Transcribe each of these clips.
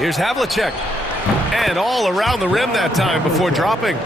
Here's Havlicek. And all around the rim that time before dropping.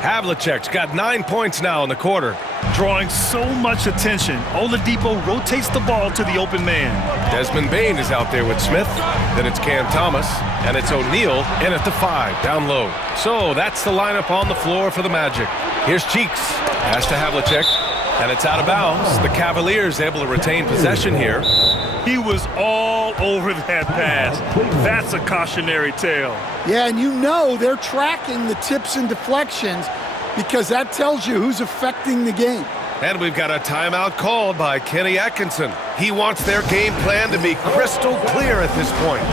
Havlicek's got 9 points now in the quarter. Drawing so much attention, Oladipo rotates the ball to the open man. Desmond Bane is out there with Smith. Then it's Cam Thomas. And it's O'Neal in at the 5, down low. So that's the lineup on the floor for the Magic. Here's Cheeks. Pass to Havlicek. And it's out of bounds. The Cavaliers able to retain possession here. He was all over that pass. That's a cautionary tale. Yeah, and you know they're tracking the tips and deflections because that tells you who's affecting the game. And we've got a timeout called by Kenny Atkinson. He wants their game plan to be crystal clear at this point.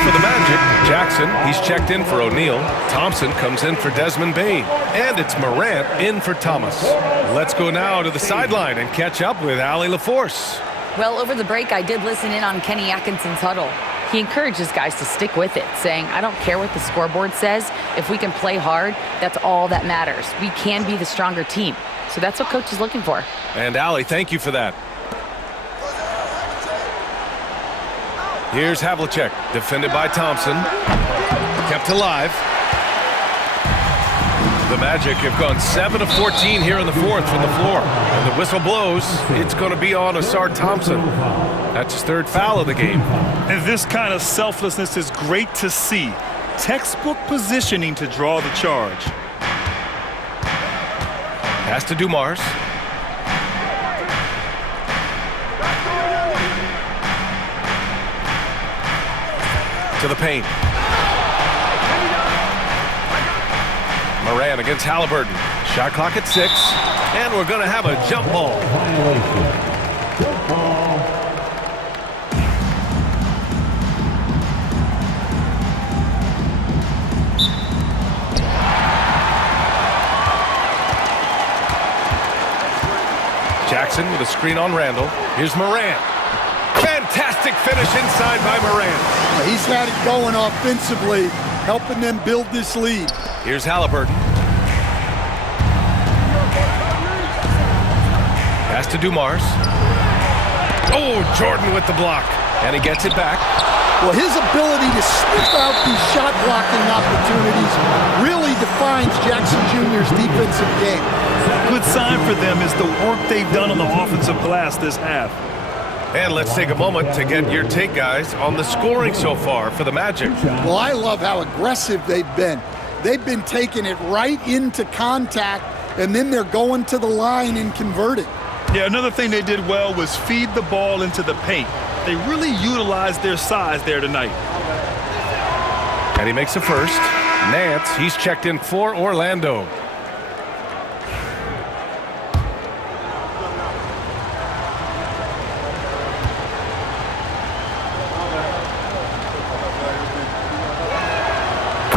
For the Magic, Jackson, he's checked in for O'Neal. Thompson comes in for Desmond Bane. And it's Morant in for Thomas. Let's go now to the sideline and catch up with Allie LaForce. Well, over the break, I did listen in on Kenny Atkinson's huddle. He encourages guys to stick with it, saying, I don't care what the scoreboard says. If we can play hard, that's all that matters. We can be the stronger team. So that's what Coach is looking for. And Allie, thank you for that. Here's Havlicek, defended by Thompson. Kept alive. The Magic have gone 7 of 14 here in the fourth from the floor. And the whistle blows. It's going to be on Asar Thompson. That's his 3rd foul of the game. And this kind of selflessness is great to see. Textbook positioning to draw the charge. Pass to Dumars. To the paint. Moran against Halliburton. Shot clock at 6. And we're going to have a jump ball. Jackson with a screen on Randall. Here's Moran. Fantastic finish inside by Moran. He's had it going offensively, helping them build this lead. Here's Halliburton. Pass to Dumars. Oh, Jordan with the block. And he gets it back. Well, his ability to sniff out these shot blocking opportunities really defines Jackson Jr.'s defensive game. Good sign for them is the work they've done on the offensive glass this half. And let's take a moment to get your take, guys, on the scoring so far for the Magic. Well, I love how aggressive they've been. They've been taking it right into contact, and then they're going to the line and converting. Yeah, another thing they did well was feed the ball into the paint. They really utilized their size there tonight. And he makes the first. Nance, he's checked in for Orlando.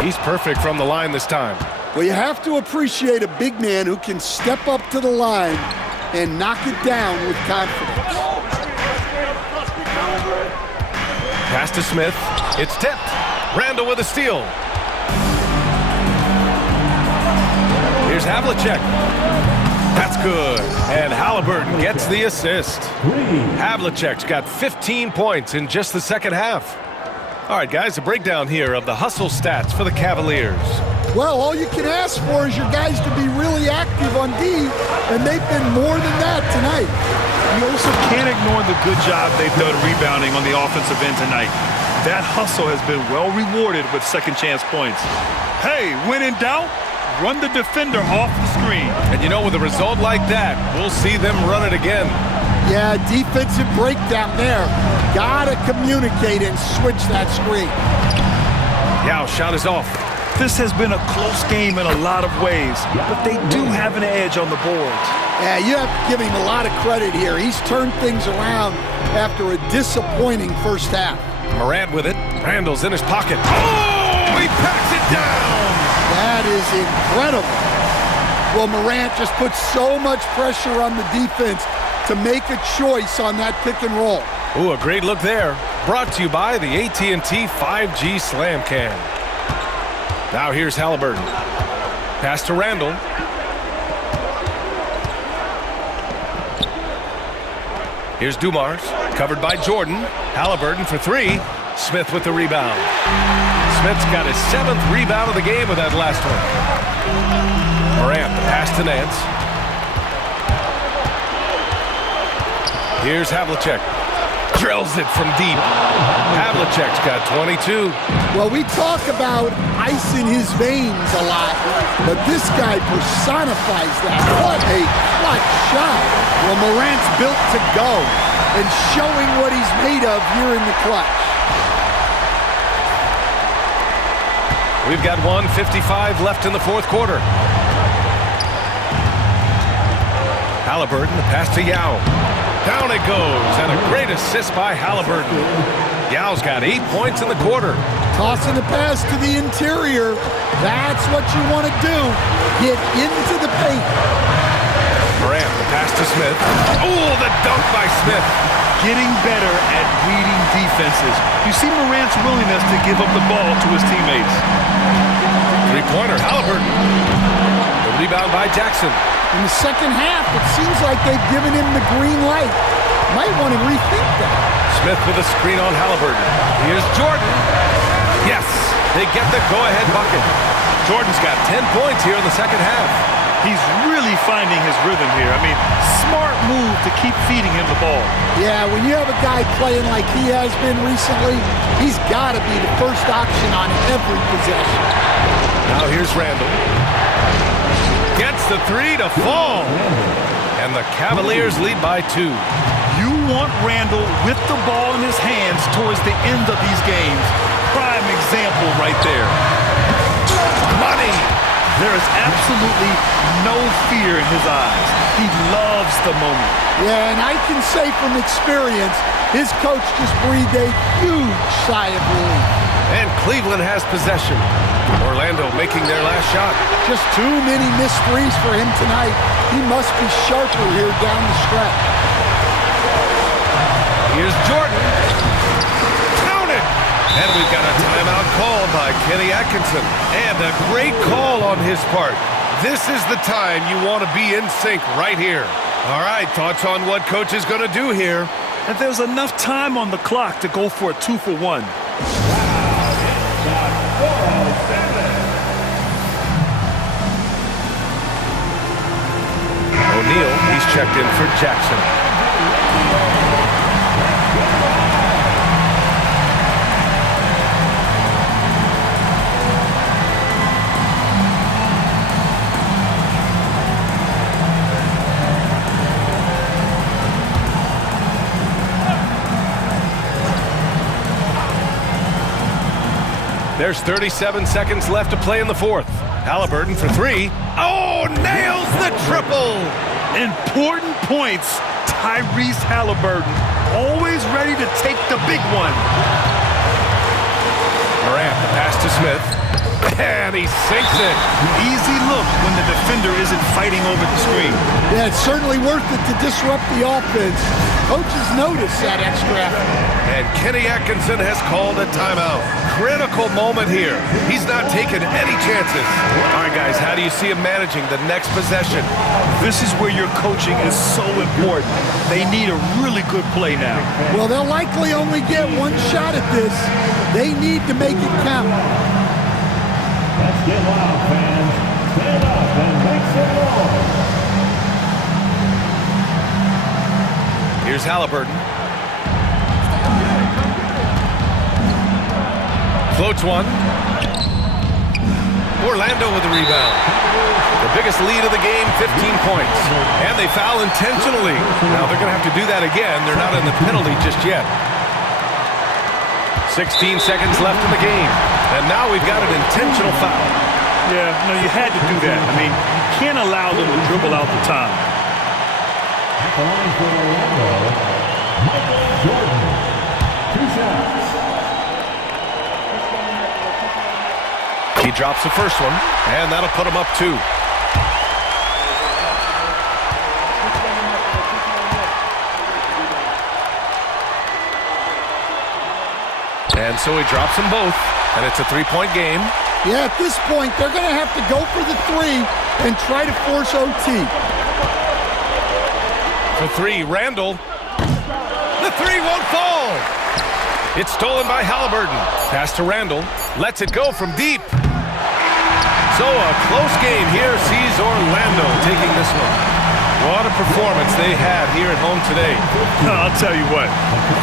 He's perfect from the line this time. Well, you have to appreciate a big man who can step up to the line and knock it down with confidence. Pass to Smith. It's tipped. Randall with a steal. Here's Havlicek. That's good. And Halliburton gets the assist. Havlicek's got 15 points in just the second half. All right, guys, a breakdown here of the hustle stats for the Cavaliers. Well, all you can ask for is your guys to be really active on D, and they've been more than that tonight. You also can't ignore the good job they've done rebounding on the offensive end tonight. That hustle has been well rewarded with second chance points. Hey, when in doubt, run the defender off the screen. And you know, with a result like that, we'll see them run it again. Yeah, defensive breakdown there. Gotta communicate and switch that screen. Yao, shot is off. This has been a close game in a lot of ways, but they do have an edge on the boards. Yeah, you have to give him a lot of credit here. He's turned things around after a disappointing first half. Morant with it. Randall's in his pocket. Oh, he packs it down! That is incredible. Well, Morant just puts so much pressure on the defense to make a choice on that pick and roll. Ooh, a great look there. Brought to you by the AT&T 5G Slam Cam. Now here's Halliburton. Pass to Randall. Here's Dumars, covered by Jordan. Halliburton for three. Smith with the rebound. Smith's got his 7th rebound of the game with that last one. Morant, the pass to Nance. Here's Havlicek. Drills it from deep. Havlicek's got 22. Well, we talk about ice in his veins a lot, but this guy personifies that. What a clutch shot. Well, Morant's built to go and showing what he's made of here in the clutch. We've got 1:55 left in the fourth quarter. Halliburton, the pass to Yao. Down it goes, and a great assist by Halliburton. Yao's got 8 points in the quarter. Tossing the pass to the interior. That's what you want to do. Get into the paint. Morant, the pass to Smith. Oh, the dunk by Smith. Getting better at reading defenses. You see Morant's willingness to give up the ball to his teammates. Three-pointer, Halliburton. The rebound by Jackson. In the second half, it seems like they've given him the green light. Might want to rethink that. Smith with a screen on Halliburton. Here's Jordan. Yes, they get the go-ahead bucket. Jordan's got 10 points here in the second half. He's really finding his rhythm here. I mean, smart move to keep feeding him the ball. Yeah, when you have a guy playing like he has been recently, he's got to be the first option on every possession. Now here's Randall. Gets the three to fall. And the Cavaliers lead by 2. You want Randall with the ball in his hands towards the end of these games. Prime example right there. Money. There is absolutely no fear in his eyes. He loves the moment. Yeah, and I can say from experience, his coach just breathed a huge sigh of relief. And Cleveland has possession. Orlando making their last shot. Just too many missed threes for him tonight. He must be sharper here down the stretch. Here's Jordan. Count it! And we've got a timeout called by Kenny Atkinson. And a great call on his part. This is the time you want to be in sync right here. All right, thoughts on what coach is going to do here? And there's enough time on the clock to go for a 2-for-1. O'Neal, he's checked in for Jackson. There's 37 seconds left to play in the fourth. Halliburton for three. Oh, nails the triple! Important points. Tyrese Halliburton, always ready to take the big one. Morant, the pass to Smith. And he sinks it. Easy look when the defender isn't fighting over the screen. Yeah, it's certainly worth it to disrupt the offense. Coaches notice that extra effort. And Kenny Atkinson has called a timeout. Critical moment here. He's not taking any chances. All right, guys, how do you see him managing the next possession? This is where your coaching is so important. They need a really good play now. Well, they'll likely only get one shot at this. They need to make it count. Let's get loud, fans. Stand up and make some noise. Here's Halliburton. Floats one. Orlando with the rebound. The biggest lead of the game, 15 points. And they foul intentionally. Now they're going to have to do that again. They're not in the penalty just yet. 16 seconds left in the game. And now we've got an intentional foul. Yeah, no, you had to do that. I mean, you can't allow them to dribble out the time. At the line for Orlando, Michael Jordan. 2 shots. He drops the first one, and that'll put him up 2. And so he drops them both, and it's a three-point game. Yeah, at this point, they're going to have to go for the three and try to force OT. For three, Randall. The three won't fall. It's stolen by Halliburton. Pass to Randall. Lets it go from deep. So a close game here sees Orlando taking this one. What a performance they had here at home today. I'll tell you what,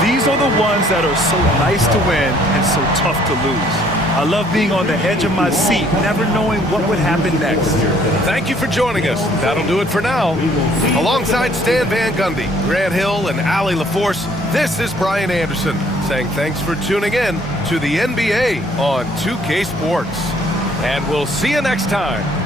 these are the ones that are so nice to win and so tough to lose. I love being on the edge of my seat, never knowing what would happen next. Thank you for joining us. That'll do it for now. Alongside Stan Van Gundy, Grant Hill, and Allie LaForce, this is Brian Anderson saying thanks for tuning in to the NBA on 2K Sports. And we'll see you next time.